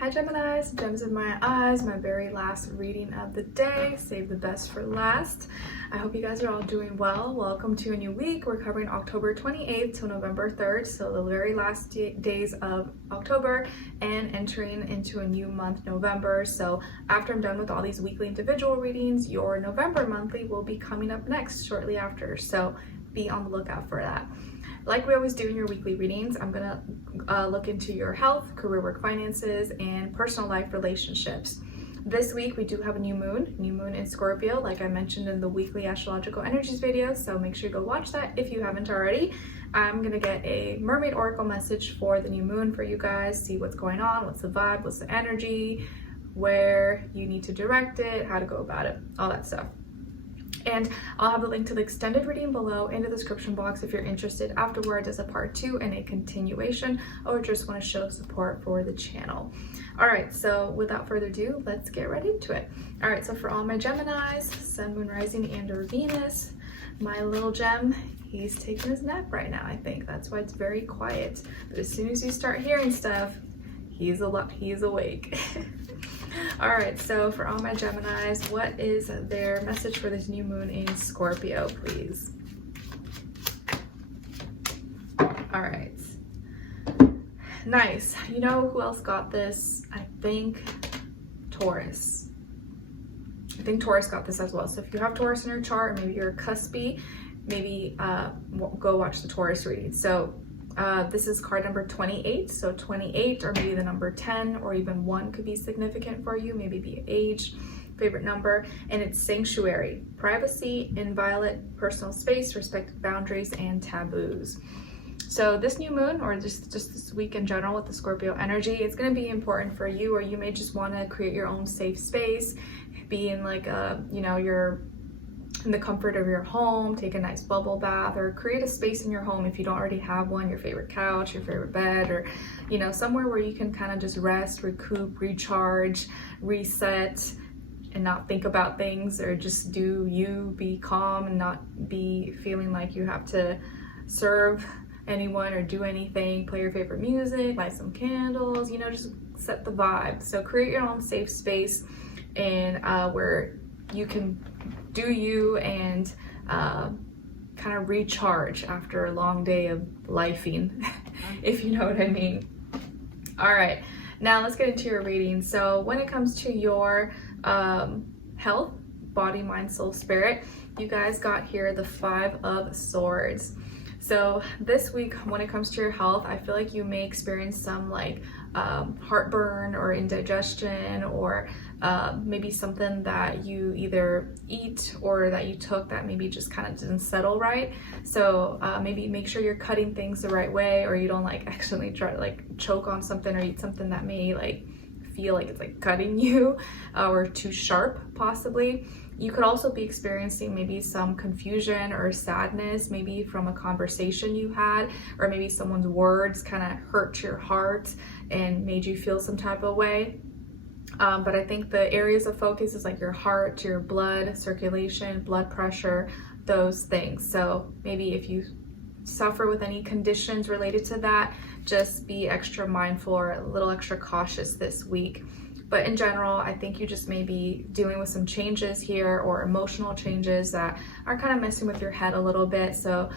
Hi Geminis, gems in my eyes, my very last reading of the day. Save the best for last. I hope you guys are all doing well. Welcome to a new week. We're covering October 28th to November 3rd, so the very last days of October and entering into a new month, November. So after I'm done with all these weekly individual readings, your November monthly will be coming up next shortly after. So be on the lookout for that. Like we always do in your weekly readings, I'm gonna look into your health, career, work, finances, and personal life relationships. This week we do have a new moon in Scorpio, like I mentioned in the weekly astrological energies video, so make sure you go watch that if you haven't already. I'm gonna get a mermaid oracle message for the new moon for you guys, see what's going on, what's the vibe, what's the energy, where you need to direct it, how to go about it, all that stuff. And I'll have the link to the extended reading below in the description box if you're interested afterwards as a part 2 and a continuation, or just want to show support for the channel. All right, so without further ado, let's get right into it. All right, so for all my Geminis, Sun, Moon, Rising, and or Venus, my little gem, he's taking his nap right now, I think. That's why it's very quiet. But as soon as you start hearing stuff, he's awake. All right, so for all my Geminis, what is their message for this new moon in Scorpio, please? All right, nice. You know who else got this? I think Taurus. I think Taurus got this as well. So if you have Taurus in your chart, maybe you're a cuspy, maybe go watch the Taurus reading. So this is card number 28, so 28 or maybe the number 10 or even 1 could be significant for you, maybe be age, favorite number, and it's sanctuary, privacy, inviolate personal space, respect boundaries, and taboos. So this new moon, or just this week in general with the Scorpio energy, it's going to be important for you, or you may just want to create your own safe space, be in like a, you're in the comfort of your home, take a nice bubble bath, or create a space in your home if you don't already have one, your favorite couch, your favorite bed, or somewhere where you can kind of just rest, recoup, recharge, reset, and not think about things, or just do you, be calm and not be feeling like you have to serve anyone or do anything. Play your favorite music, light some candles, just set the vibe. So create your own safe space and where you can do you and kind of recharge after a long day of lifing, if you know what I mean. All right, now let's get into your reading. So when it comes to your health, body, mind, soul, spirit, you guys got here the 5 of Swords. So this week, when it comes to your health, I feel like you may experience some like heartburn or indigestion, or maybe something that you either eat or that you took that maybe just kind of didn't settle right. So maybe make sure you're cutting things the right way, or you don't like accidentally try to like choke on something or eat something that may like feel like it's like cutting you or too sharp possibly. You could also be experiencing maybe some confusion or sadness, maybe from a conversation you had, or maybe someone's words kind of hurt your heart and made you feel some type of way. But I think the areas of focus is like your heart, your blood circulation, blood pressure, those things. So maybe if you suffer with any conditions related to that, just be extra mindful or a little extra cautious this week. But in general, I think you just may be dealing with some changes here, or emotional changes that are kind of messing with your head a little bit. So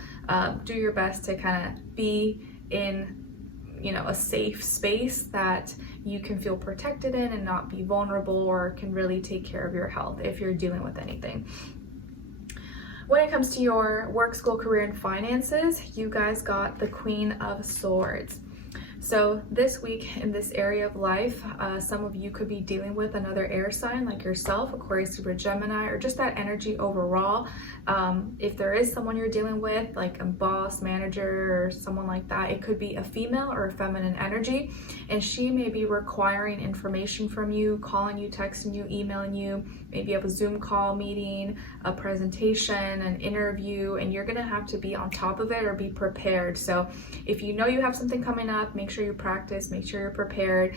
do your best to kind of be in a safe space that you can feel protected in and not be vulnerable, or can really take care of your health if you're dealing with anything. When it comes to your work, school, career, and finances, you guys got the Queen of Swords. So this week in this area of life, some of you could be dealing with another air sign like yourself, Aquarius, Libra, Gemini, or just that energy overall. If there is someone you're dealing with, like a boss, manager, or someone like that, it could be a female or a feminine energy, and she may be requiring information from you, calling you, texting you, emailing you. Maybe you have a Zoom call meeting, a presentation, an interview, and you're gonna have to be on top of it or be prepared. So if you know you have something coming up, make sure you practice, make sure you're prepared,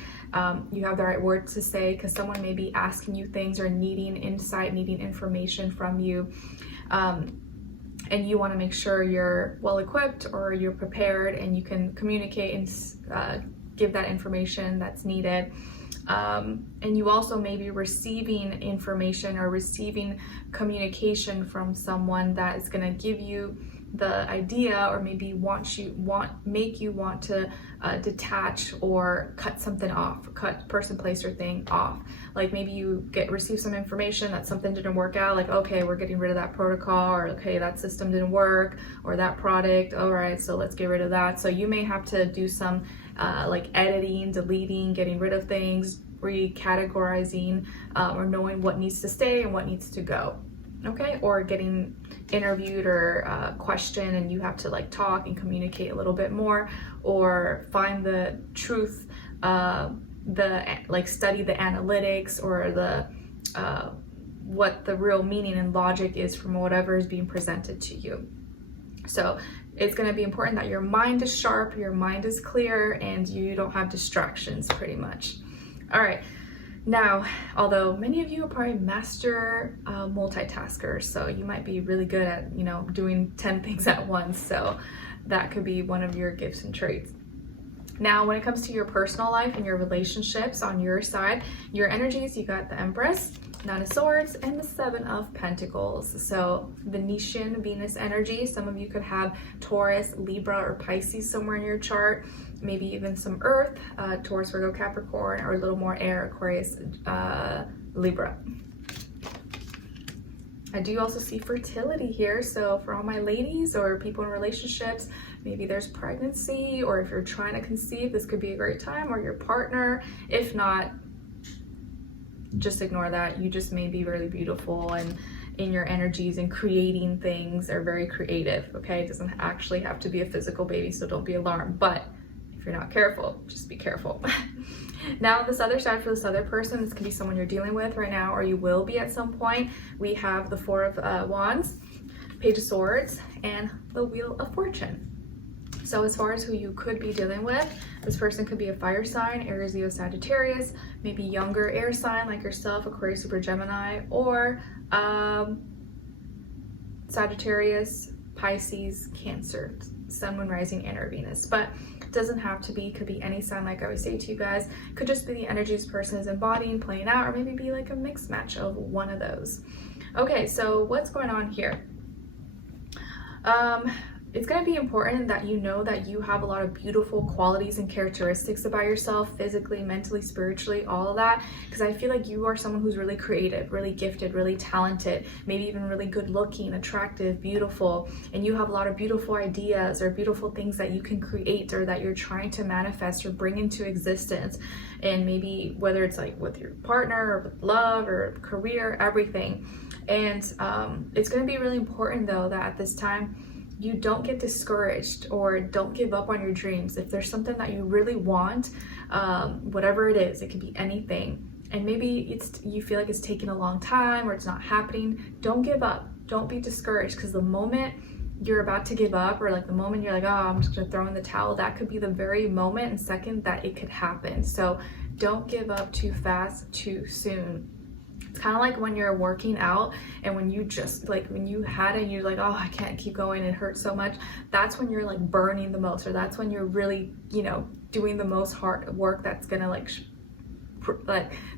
you have the right words to say, because someone may be asking you things or needing insight, needing information from you. And you want to make sure you're well equipped or you're prepared and you can communicate and give that information that's needed. And you also may be receiving information or receiving communication from someone that is going to give you the idea, or maybe make you want to detach or cut something off, cut person, place, or thing off. Like maybe you receive some information that something didn't work out, like, okay, we're getting rid of that protocol, or okay, that system didn't work, or that product, all right, so let's get rid of that. So you may have to do some like editing, deleting, getting rid of things, recategorizing, or knowing what needs to stay and what needs to go. Okay, or getting interviewed or questioned, and you have to like talk and communicate a little bit more, or find the truth, study the analytics, or the what the real meaning and logic is from whatever is being presented to you. So it's going to be important that your mind is sharp, your mind is clear, and you don't have distractions, pretty much. All right. Now, although many of you are probably master multitaskers, so you might be really good at, doing 10 things at once. So that could be one of your gifts and traits. Now, when it comes to your personal life and your relationships on your side, your energies, you got the Empress, Nine of Swords, and the Seven of Pentacles. So Venetian Venus energy. Some of you could have Taurus, Libra, or Pisces somewhere in your chart. Maybe even some Earth, Taurus, Virgo, Capricorn, or a little more Air, Aquarius, Libra. I do also see fertility here. So for all my ladies or people in relationships, maybe there's pregnancy, or if you're trying to conceive, this could be a great time, or your partner. If not, just ignore that. You just may be really beautiful, and in your energies and creating things are very creative. Okay, it doesn't actually have to be a physical baby, so don't be alarmed. But if you're not careful, just be careful. Now, this other side, for this other person, this can be someone you're dealing with right now, or you will be at some point. We have the Four of Wands, Page of Swords, and the Wheel of Fortune. So as far as who you could be dealing with, this person could be a fire sign, Aries, Leo, Sagittarius, maybe younger air sign like yourself, Aquarius, Super, Gemini, or Sagittarius, Pisces, Cancer, Sun, Moon, Rising, and or Venus. But it doesn't have to be, could be any sign, like I always say to you guys. Could just be the energies person is embodying, playing out, or maybe be like a mixed match of one of those. Okay, so what's going on here? It's going to be important that you know that you have a lot of beautiful qualities and characteristics about yourself, physically, mentally, spiritually, all of that, because I feel like you are someone who's really creative, really gifted, really talented, maybe even really good looking, attractive, beautiful, and you have a lot of beautiful ideas or beautiful things that you can create or that you're trying to manifest or bring into existence. And maybe whether it's like with your partner or with love or career, everything. And it's going to be really important though that at this time you don't get discouraged or don't give up on your dreams. If there's something that you really want, whatever it is, it could be anything, and maybe you feel like it's taking a long time or it's not happening, don't give up. Don't be discouraged, because the moment you're about to give up, or like the moment you're like, oh, I'm just gonna throw in the towel, that could be the very moment and second that it could happen. So don't give up too fast, too soon. It's kind of like when you're working out and when you just like, when you had it and you're like, oh, I can't keep going, it hurts so much. That's when you're like burning the most, or that's when you're really, doing the most hard work that's gonna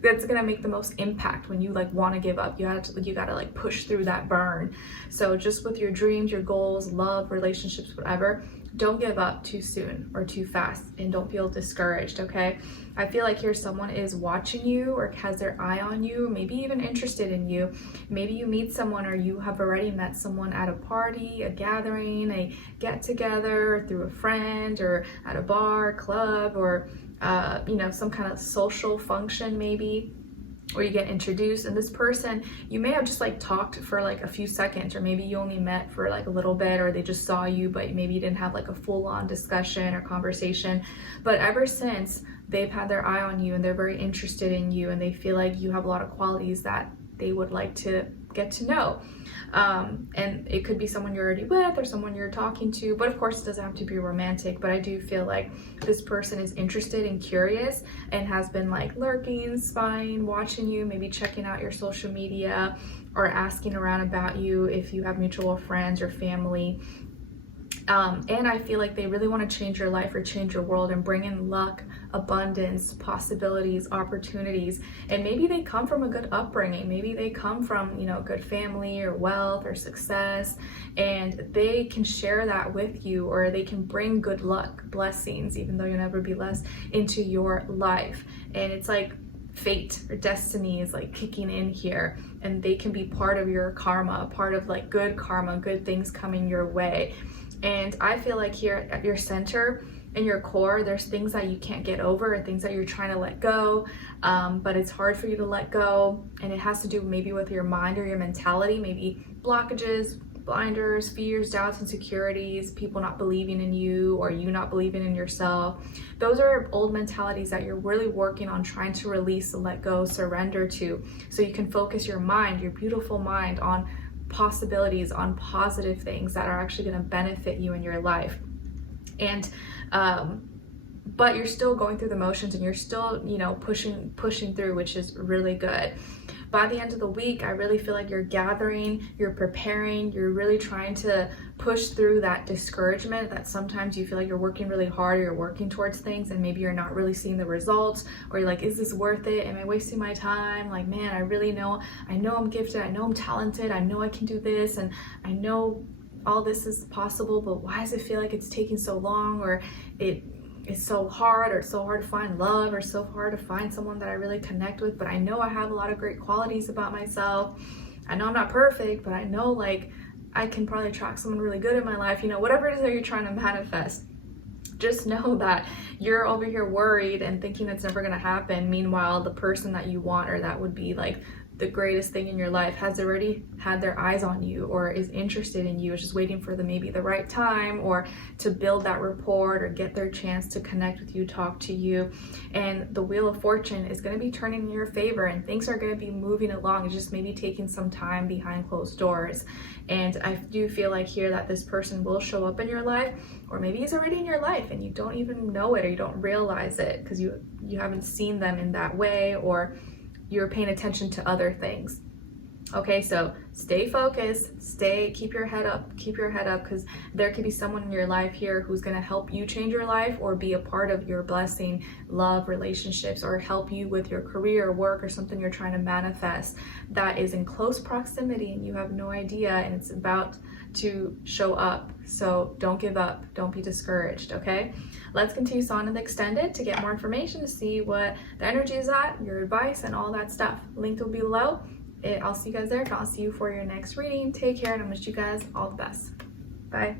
that's gonna make the most impact. When you like want to give up, you gotta like push through that burn. So just with your dreams, your goals, love, relationships, whatever, don't give up too soon or too fast, and don't feel discouraged. Okay, I feel like here someone is watching you or has their eye on you, maybe even interested in you. Maybe you meet someone, or you have already met someone at a party, a gathering, a get together, through a friend, or at a bar, club, or some kind of social function maybe, or you get introduced, and this person, you may have just like talked for like a few seconds, or maybe you only met for like a little bit, or they just saw you, but maybe you didn't have like a full-on discussion or conversation. But ever since, they've had their eye on you and they're very interested in you, and they feel like you have a lot of qualities that they would like to get to know. And it could be someone you're already with or someone you're talking to, but of course it doesn't have to be romantic. But I do feel like this person is interested and curious and has been like lurking, spying, watching you, maybe checking out your social media or asking around about you if you have mutual friends or family. And I feel like they really want to change your life or change your world and bring in luck, abundance, possibilities, opportunities. And maybe they come from a good upbringing. Maybe they come from, you know, good family or wealth or success, and they can share that with you, or they can bring good luck, blessings, even though you'll never be blessed, into your life. And it's like fate or destiny is like kicking in here, and they can be part of your karma, part of like good karma, good things coming your way. And I feel like here at your center, in your core, there's things that you can't get over and things that you're trying to let go, but it's hard for you to let go, and it has to do maybe with your mind or your mentality, maybe blockages, blinders, fears, doubts, insecurities, people not believing in you or you not believing in yourself. Those are old mentalities that you're really working on trying to release and let go, surrender to, so you can focus your mind, your beautiful mind, on possibilities, on positive things that are actually going to benefit you in your life. And but you're still going through the motions, and you're still, you know, pushing through, which is really good. By the end of the week, I really feel like you're gathering, you're preparing, you're really trying to push through that discouragement that sometimes you feel like you're working really hard, or you're working towards things and maybe you're not really seeing the results, or you're like, is this worth it? Am I wasting my time? Like, man, I know I'm gifted, I know I'm talented, I know I can do this, and I know all this is possible, but why does it feel like it's taking so long, or it's so hard, or it's so hard to find love, or so hard to find someone that I really connect with? But I know I have a lot of great qualities about myself. I know I'm not perfect, but I know like I can probably attract someone really good in my life. You know, whatever it is that you're trying to manifest, just know that you're over here worried and thinking it's never going to happen. Meanwhile, the person that you want, or that would be like the greatest thing in your life, has already had their eyes on you, or is interested in you. It's just waiting for maybe the right time, or to build that rapport, or get their chance to connect with you, talk to you. And the Wheel of Fortune is going to be turning in your favor, and things are going to be moving along. It's just maybe taking some time behind closed doors. And I do feel like here that this person will show up in your life, or maybe he's already in your life and you don't even know it, or you don't realize it because you haven't seen them in that way, or you're paying attention to other things. Okay, so stay focused, keep your head up, because there could be someone in your life here who's going to help you change your life, or be a part of your blessing, love, relationships, or help you with your career, work, or something you're trying to manifest that is in close proximity and you have no idea, and it's about to show up. So don't give up, don't be discouraged. Okay, let's continue on in the extended to get more information, to see what the energy is at, your advice, and all that stuff. Link will be below. I'll see you guys there. I'll see you for your next reading. Take care, and I wish you guys all the best. Bye.